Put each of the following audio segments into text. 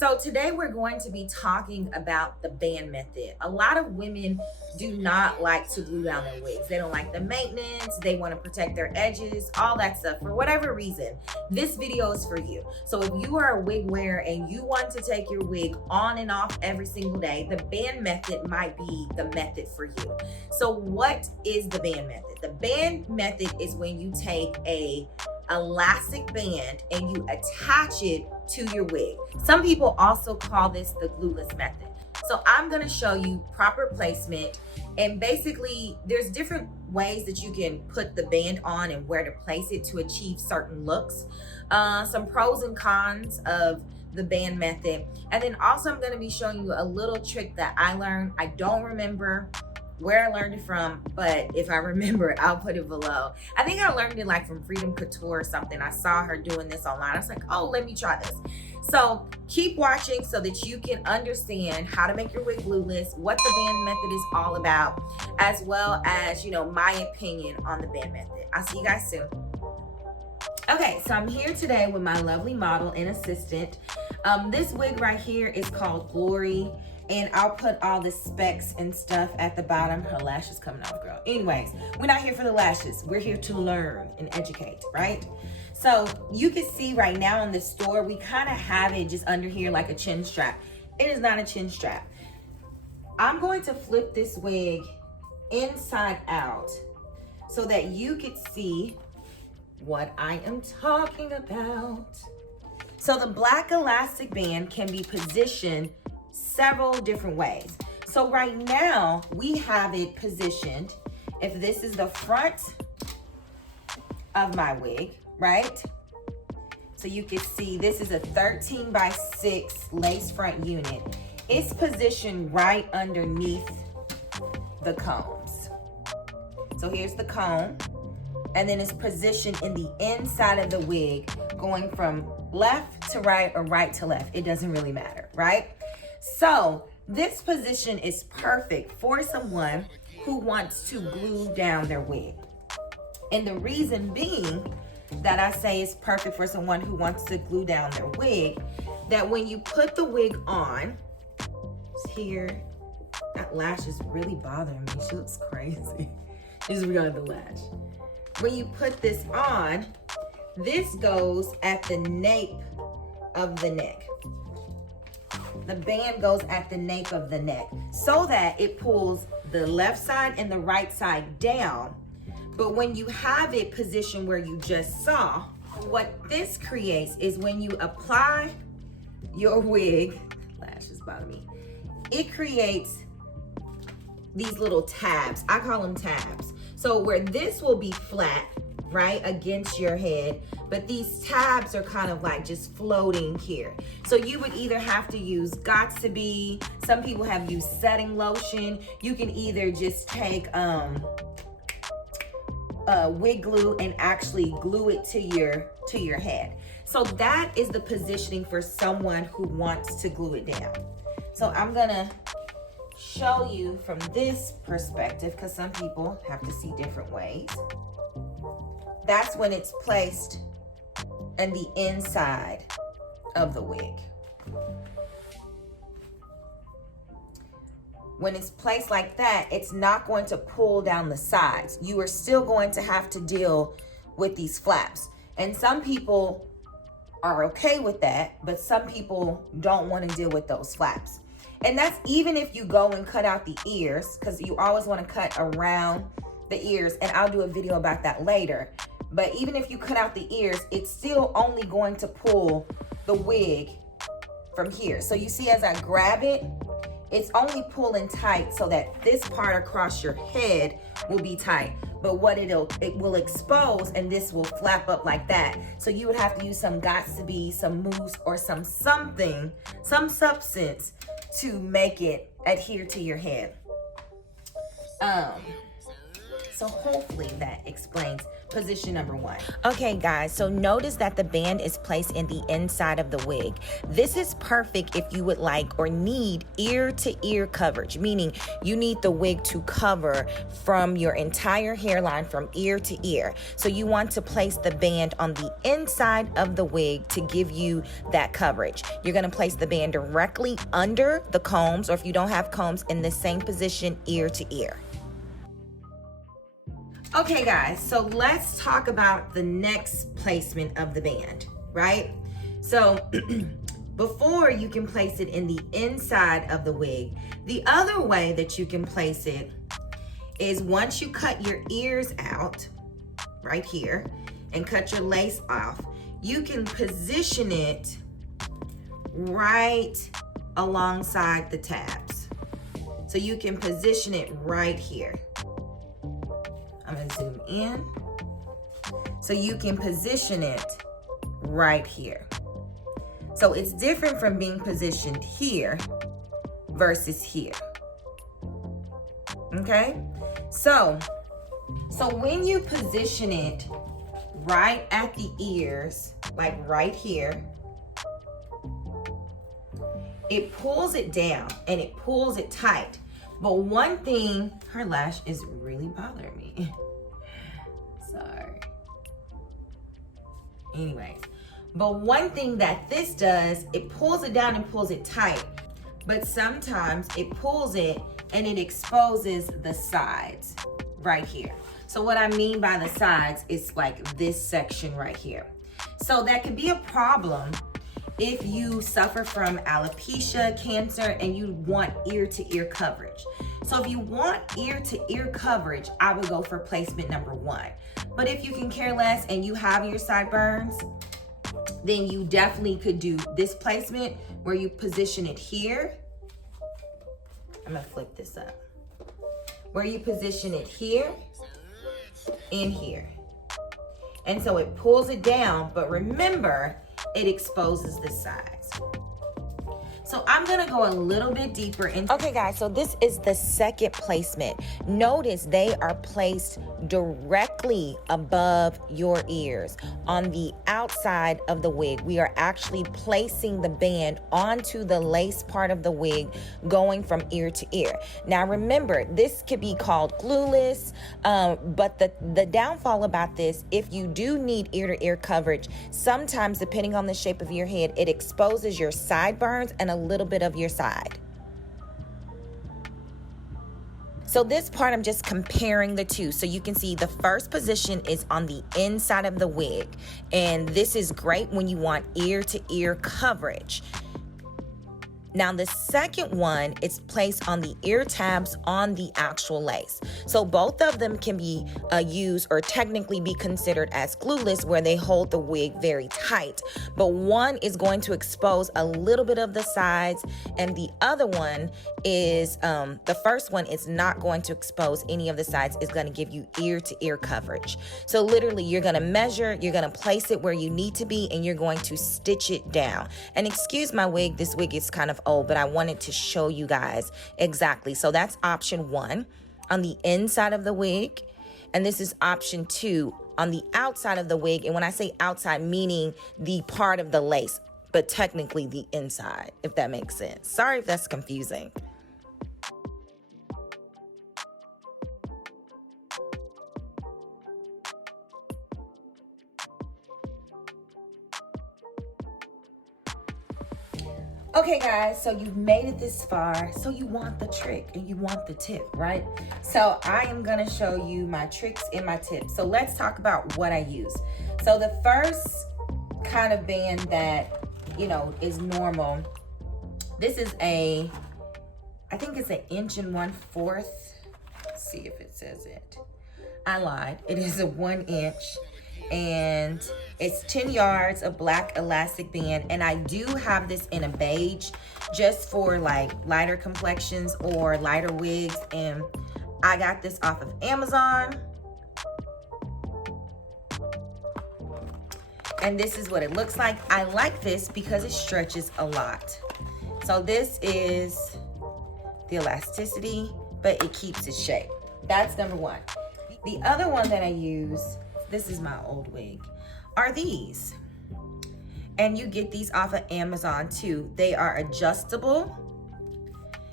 So today we're going to be talking about the band method. A lot of women do not like to glue down their wigs. They don't like the maintenance. They want to protect their edges, all that stuff. For whatever reason, this video is for you. So if you are a wig wearer and you want to take your wig on and off every single day, the band method might be the method for you. So what is the band method? The band method is when you take a elastic band and you attach it to your wig. Some people also call this the glueless method. So I'm going to show you proper placement, and basically there's different ways that you can put the band on and where to place it to achieve certain looks. Some pros and cons of the band method, and then also I'm going to be showing you a little trick that I learned. I don't remember where I learned it from, but if I remember it, I'll put it below. I think I learned it like from Freedom Couture or something. I saw her doing this online. I was like, oh, let me try this. So keep watching so that you can understand how to make your wig glueless, what the band method is all about, as well as, my opinion on the band method. I'll see you guys soon. Okay, so I'm here today with my lovely model and assistant. This wig right here is called Glory, and I'll put all the specs and stuff at the bottom. Her lashes coming off, girl. Anyways, we're not here for the lashes. We're here to learn and educate, right? So you can see right now in the store, we kind of have it just under here like a chin strap. It is not a chin strap. I'm going to flip this wig inside out so that you can see what I am talking about. So the black elastic band can be positioned several different ways. So right now we have it positioned, if this is the front of my wig, right? So you can see this is a 13x6 lace front unit. It's positioned right underneath the combs. So here's the comb, and then it's positioned in the inside of the wig, going from left to right or right to left. It doesn't really matter, right? So this position is perfect for someone who wants to glue down their wig. And the reason being that I say it's perfect for someone who wants to glue down their wig, that when you put the wig on, here, that lash is really bothering me. She looks crazy. Just regard the lash. When you put this on, this goes at the nape of the neck. The band goes at the nape of the neck so that it pulls the left side and the right side down. But when you have it positioned where you just saw, what this creates is when you apply your wig, lashes bother me, it creates these little tabs. I call them tabs. So where this will be flat, right, against your head, but these tabs are kind of like just floating here. So you would either have to use Gots to Be, some people have used setting lotion. You can either just take wig glue and actually glue it to your head. So that is the positioning for someone who wants to glue it down. So I'm gonna show you from this perspective, because some people have to see different ways. That's when it's placed in the inside of the wig. When it's placed like that, it's not going to pull down the sides. You are still going to have to deal with these flaps. And some people are okay with that, but some people don't want to deal with those flaps. And that's even if you go and cut out the ears, because you always want to cut around the ears, and I'll do a video about that later. But even if you cut out the ears, it's still only going to pull the wig from here. So you see, as I grab it, it's only pulling tight so that this part across your head will be tight. But what it will expose, and this will flap up like that. So you would have to use some Gots to Be, some mousse, or some substance to make it adhere to your head. So hopefully that explains position number one. Okay guys, so notice that the band is placed in the inside of the wig. This is perfect if you would like or need ear to ear coverage, meaning you need the wig to cover from your entire hairline from ear to ear. So you want to place the band on the inside of the wig to give you that coverage. You're going to place the band directly under the combs, or if you don't have combs, in the same position, ear to ear. Okay guys, so let's talk about the next placement of the band, right? So before you can place it in the inside of the wig, the other way that you can place it is once you cut your ears out right here and cut your lace off, you can position it right alongside the tabs. So you can position it right here. I'm gonna zoom in. So you can position it right here. So it's different from being positioned here versus here. Okay? So when you position it right at the ears, like right here, it pulls it down and it pulls it tight. But one thing, her lash is really bothering me. Sorry. Anyways, but one thing that this does, it pulls it down and pulls it tight. But sometimes it pulls it and it exposes the sides right here. So what I mean by the sides is like this section right here. So that could be a problem if you suffer from alopecia, cancer, and you want ear-to-ear coverage. So if you want ear-to-ear coverage, I would go for placement number one. But if you can care less and you have your sideburns, then you definitely could do this placement where you position it here. I'm gonna flip this up. Where you position it here and here. And so it pulls it down, but remember, it exposes the sides. So I'm gonna go a little bit deeper into. Okay guys, so this is the second placement. Notice they are placed directly above your ears on the outside of the wig. We are actually placing the band onto the lace part of the wig going from ear to ear. Now remember, this could be called glueless, but the downfall about this, if you do need ear to ear coverage, sometimes depending on the shape of your head, it exposes your sideburns and a little bit of your side. So this part, I'm just comparing the two. So you can see the first position is on the inside of the wig. And this is great when you want ear to ear coverage. Now the second one is placed on the ear tabs on the actual lace. So both of them can be used or technically be considered as glueless, where they hold the wig very tight. But one is going to expose a little bit of the sides, and the other one is, the first one is not going to expose any of the sides. It's going to give you ear to ear coverage. So literally you're going to measure, you're going to place it where you need to be, and you're going to stitch it down. And excuse my wig, this wig is kind of old, but I wanted to show you guys exactly. So that's option one on the inside of the wig, and this is option two on the outside of the wig. And when I say outside, meaning the part of the lace, but technically the inside, if that makes sense. Sorry if that's confusing. Okay guys, so you've made it this far, so you want the trick and you want the tip, right? So I am gonna show you my tricks and my tips. So let's talk about what I use. So the first kind of band that, you know, is normal, this is I think it's 1 1/4. Let's see if it says it. I lied, it is a 1 inch. And it's 10 yards of black elastic band, and I do have this in a beige just for like lighter complexions or lighter wigs, and I got this off of Amazon. And this is what it looks like. I like this because it stretches a lot. So this is the elasticity, but it keeps its shape. That's number one. The other one that I use, this is my old wig, are these. And you get these off of Amazon too. They are adjustable,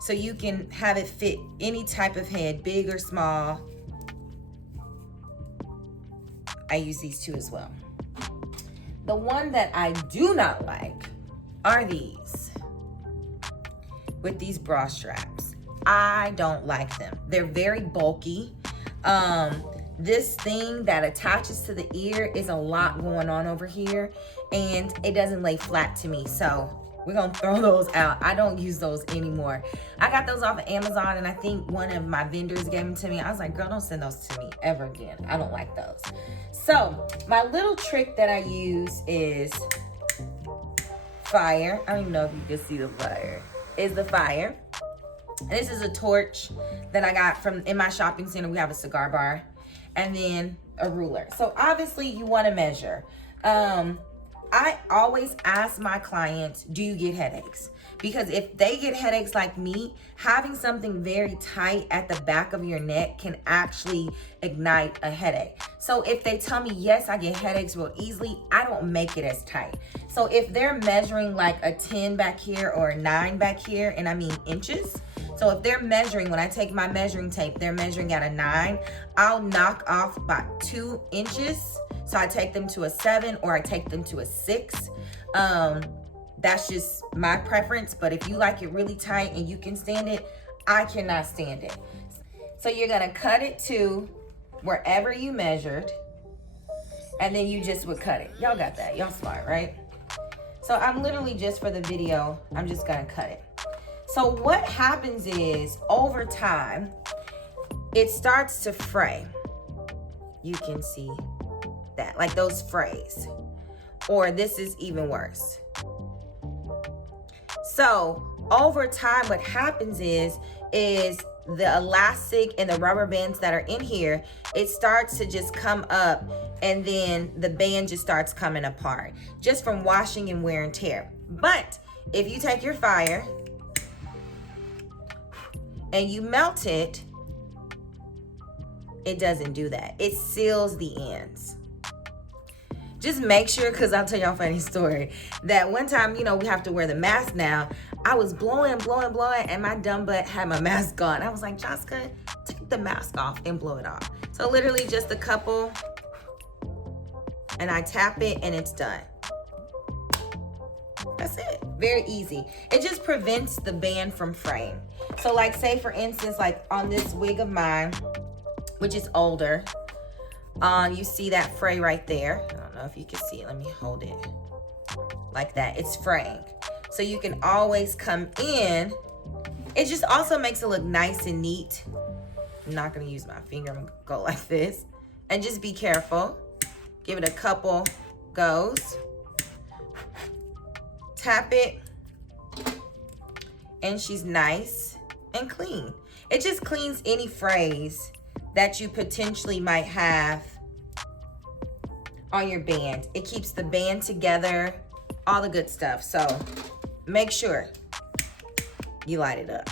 so you can have it fit any type of head, big or small. I use these two as well. The one that I do not like are these, with these bra straps. I don't like them. They're very bulky. This thing that attaches to the ear is a lot going on over here, and it doesn't lay flat to me. So we're gonna throw those out. I don't use those anymore. I got those off of Amazon, and I think one of my vendors gave them to me. I was like, girl, don't send those to me ever again. I don't like those. So my little trick that I use is fire. I don't even know if you can see the fire. Is the fire. And this is a torch that I got from in my shopping center. We have a cigar bar, and then a ruler. So obviously you want to measure. I always ask my clients, do you get headaches? Because if they get headaches like me, having something very tight at the back of your neck can actually ignite a headache. So if they tell me, yes, I get headaches real easily, I don't make it as tight. So if they're measuring like a 10 back here or a 9 back here, and I mean inches, so if they're measuring, when I take my measuring tape, they're measuring at a 9, I'll knock off about 2 inches. So I take them to a 7 or I take them to a 6. That's just my preference. But if you like it really tight and you can stand it, I cannot stand it. So you're gonna cut it to wherever you measured, and then you just would cut it. Y'all got that? Y'all smart, right? So I'm literally, just for the video, I'm just gonna cut it. So what happens is, over time, it starts to fray. You can see that, like those frays. Or this is even worse. So over time, what happens is the elastic and the rubber bands that are in here, it starts to just come up, and then the band just starts coming apart, just from washing and wear and tear. But if you take your fire and you melt it, it doesn't do that. It seals the ends. Just make sure, because I'll tell y'all a funny story, that one time, you know, we have to wear the mask now. I was blowing, and my dumb butt had my mask on. I was like, Jasica, take the mask off and blow it off. So literally just a couple, and I tap it, and it's done. That's it. Very easy. It just prevents the band from fraying. So like, say for instance, like on this wig of mine, which is older, you see that fray right there. I don't know if you can see it. Let me hold it like that. It's fraying. So you can always come in. It just also makes it look nice and neat. I'm not going to use my finger. I'm going to go like this. And just be careful. Give it a couple goes. Tap it. And she's nice and clean. It just cleans any frays that you potentially might have on your band. It keeps the band together, all the good stuff. So make sure you light it up.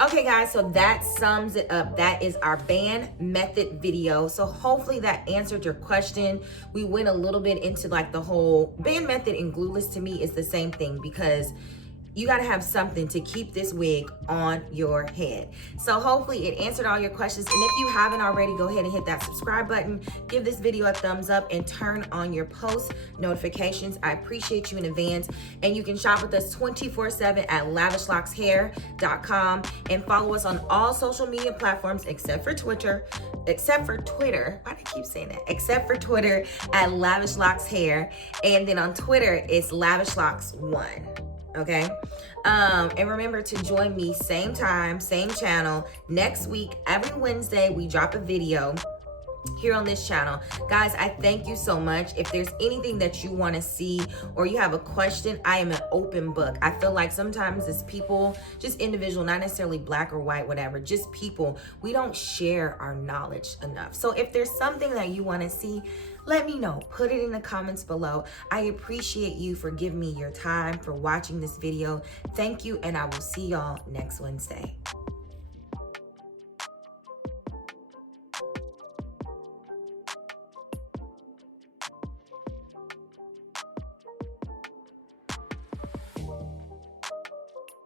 Okay guys, so that sums it up. That is our band method video. So hopefully that answered your question. We went a little bit into like the whole band method, and glueless to me is the same thing, because you gotta have something to keep this wig on your head. So hopefully it answered all your questions. And if you haven't already, go ahead and hit that subscribe button, give this video a thumbs up, and turn on your post notifications. I appreciate you in advance. And you can shop with us 24/7 at lavishlocshair.com, and follow us on all social media platforms except for Twitter. Why do I keep saying that? Except for Twitter at Lavish Locs Hair. And then on Twitter, it's Lavish Locs 1. Okay, and remember to join me same time, same channel next week. Every Wednesday we drop a video here on this channel. Guys, I thank you so much. If there's anything that you want to see or you have a question, I am an open book. I feel like sometimes as people, just individual, not necessarily black or white, whatever, just people, we don't share our knowledge enough. So if there's something that you want to see, let me know. Put it in the comments below. I appreciate you for giving me your time, for watching this video. Thank you, and I will see y'all next Wednesday.